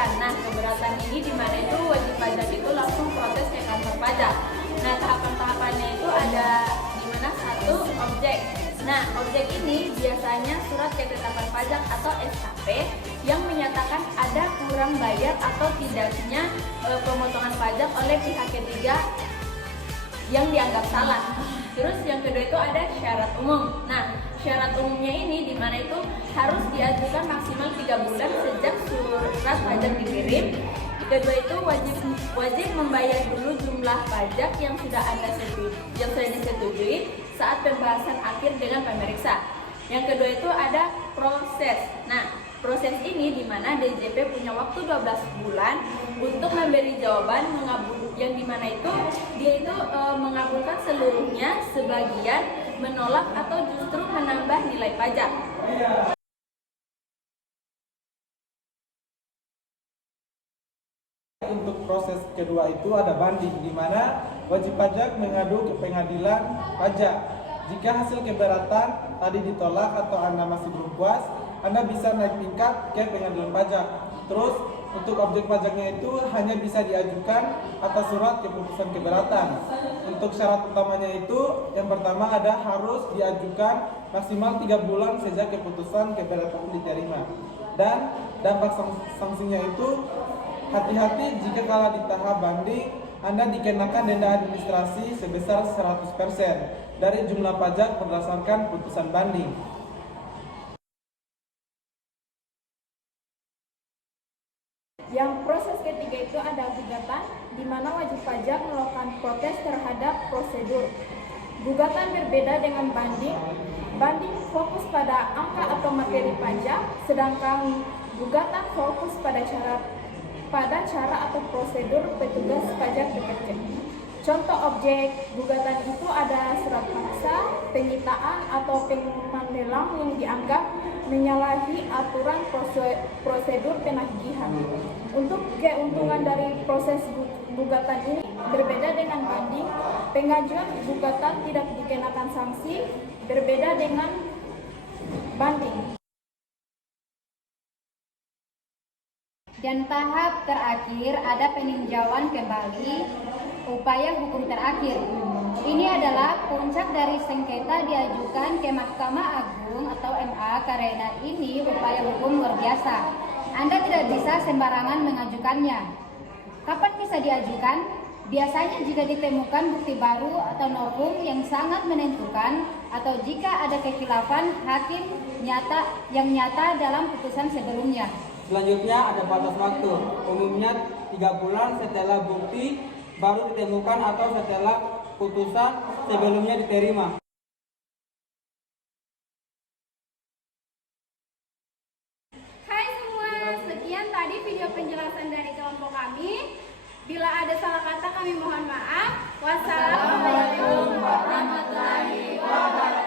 keberatan. Nah, keberatan ini di mana itu wajib pajak itu langsung protes ke kantor pajak. Nah, tahapan-tahapannya itu ada di mana satu objek. Nah, objek ini biasanya surat ketetapan pajak atau SKP yang menyatakan ada kurang bayar atau tidaknya pemotongan pajak oleh pihak ketiga yang dianggap salah. Terus yang kedua itu ada syarat umum. Nah, syarat umumnya ini di mana itu harus diajukan maksimal 3 bulan sejak surat pajak dikirim. Kedua itu wajib membayar dulu jumlah pajak yang sudah disetujui saat pembahasan akhir dengan pemeriksa. Yang kedua itu ada proses. Nah, proses ini di mana DJP punya waktu 12 bulan untuk memberi jawaban yang di mana itu dia itu mengabulkan seluruhnya, sebagian, menolak atau justru menambah nilai pajak. Untuk proses kedua itu ada banding, di mana wajib pajak mengadu ke pengadilan pajak. Jika hasil keberatan tadi ditolak atau Anda masih belum puas, Anda bisa naik tingkat ke pengadilan pajak. Terus untuk objek pajaknya itu hanya bisa diajukan atas surat keputusan keberatan. Untuk syarat utamanya itu yang pertama ada harus diajukan maksimal 3 bulan sejak keputusan keberatan diterima. Dan dampak sanksinya itu hati-hati jika kalah di tahap banding, Anda dikenakan denda administrasi sebesar 100% dari jumlah pajak berdasarkan putusan banding. Yang proses ketiga itu ada gugatan, di mana wajib pajak melakukan protes terhadap prosedur. Gugatan berbeda dengan banding. Banding fokus pada angka atau materi pajak, sedangkan gugatan fokus pada cara atau prosedur petugas pajak bekerja. Contoh objek gugatan itu ada surat paksa, penyitaan atau pemanggilan yang dianggap menyalahi aturan prosedur penagihan. Untuk keuntungan dari proses gugatan ini berbeda dengan banding. Pengajuan gugatan tidak dikenakan sanksi, berbeda dengan banding. Dan tahap terakhir ada peninjauan kembali upaya hukum terakhir. Ini adalah puncak dari sengketa diajukan ke Mahkamah Agung atau MA karena ini upaya hukum luar biasa. Anda tidak bisa sembarangan mengajukannya. Kapan bisa diajukan? Biasanya jika ditemukan bukti baru atau novum yang sangat menentukan atau jika ada kekhilafan hakim yang nyata dalam putusan sebelumnya. Selanjutnya ada batas waktu, umumnya 3 bulan setelah bukti baru ditemukan atau setelah putusan sebelumnya diterima. Hai semua, sekian tadi video penjelasan dari kelompok kami. Bila ada salah kata kami mohon maaf. Wassalamualaikum warahmatullahi wabarakatuh.